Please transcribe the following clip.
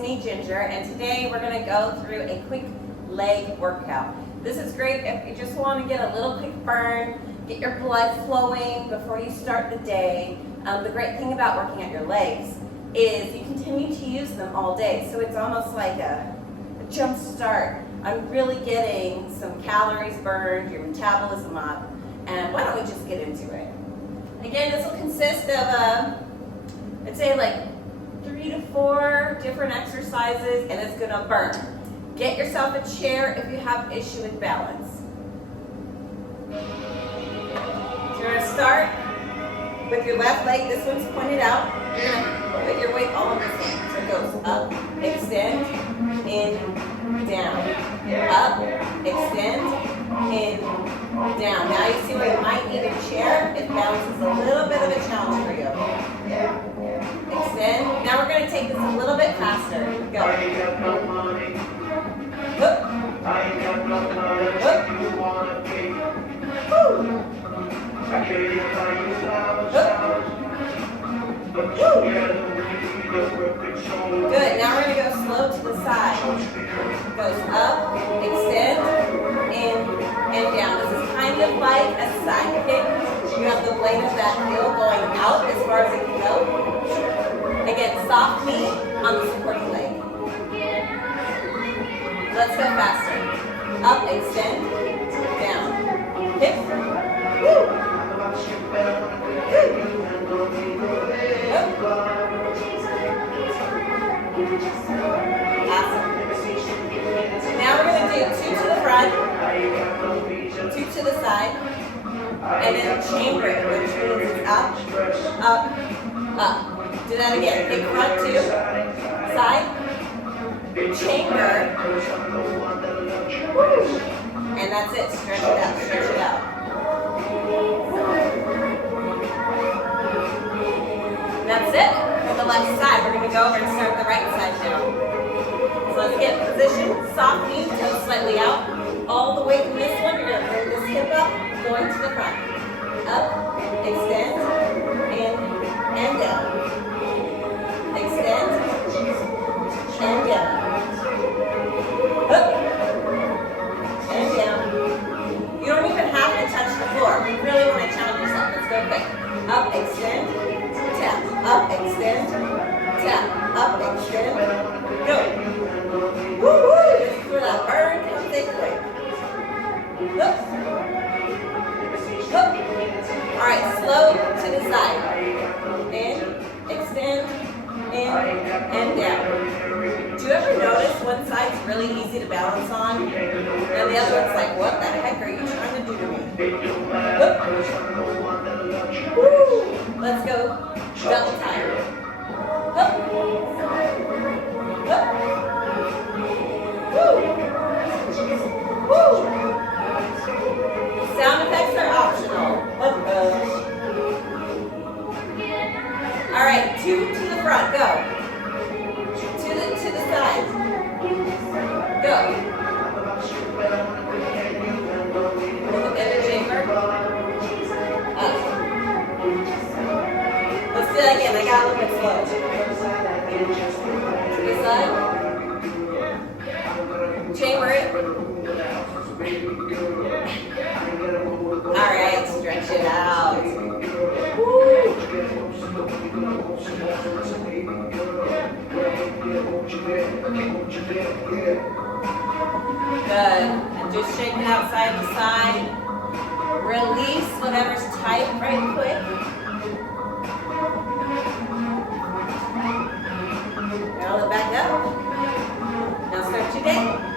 me, Ginger, and today we're going to go through a quick leg workout. This is great if you just want to get a little quick burn, get your blood flowing before you start the day. The great thing about working out your legs is you continue to use them all day, so it's almost like a jump start. I'm really getting some calories burned, your metabolism up, and why don't we just get into it? Again, this will consist of, I'd say like 3 to 4 different exercises, and it's gonna burn. Get yourself a chair if you have issue with balance. So you're gonna start with your left leg. This one's pointed out. You're gonna put your weight all on this one. So it goes up, extend, in, down. Up, extend, in, down. Now you see where you might need a chair if balance is a little bit of a challenge for you. Extend. Now we're going to take this a little bit faster. Go. Hook. Hook. Woo. Good. Now we're going to go slow to the side. Goes up, extend, in, and down. This is kind of like a side kick. You have the blade of that heel going out as far as it can go. Again, soft knee on the supporting leg. Let's go faster. Up, extend, down. Hip. Woo. Awesome. Now we're going to do 2 to the front, 2 to the side, and then chamber it, which means it's up, up, up. Do that again. Big front 2, side, chamber, woo. And that's it. Stretch it out, stretch it out. That's it for the left side. We're going to go over and start the right side now. So let's get in position. Soft knee, toes slightly out. All the way from this one, you're going to bring this hip up, going to the front. Up, extend, in, and down. Extend, and down. Up, and down. You don't even have to touch the floor. You really want to challenge yourself. Let's go quick. Up, extend, tap. Up, extend, tap. Up, extend, go. Woo woo! Just for that burn, come take quick. Look. Look. Alright, slow to the side. In, extend, in, and down. Do you ever notice one side's really easy to balance on, and the other one's like, what the heck are you trying to do to me? Look. Woo! Let's go. Double time. Look. Look. Woo! Woo! Sound effects are optional. Let's go. All right, 2 to the front. Go. To the side. Go. In the chamber. Up. Let's do that again. I got a little bit slow. To the side. Chamber it. Alright, stretch it out. Woo. Good. And just shake it out side to side. Release whatever's tight right quick. Now let it back up. Now stretch your day.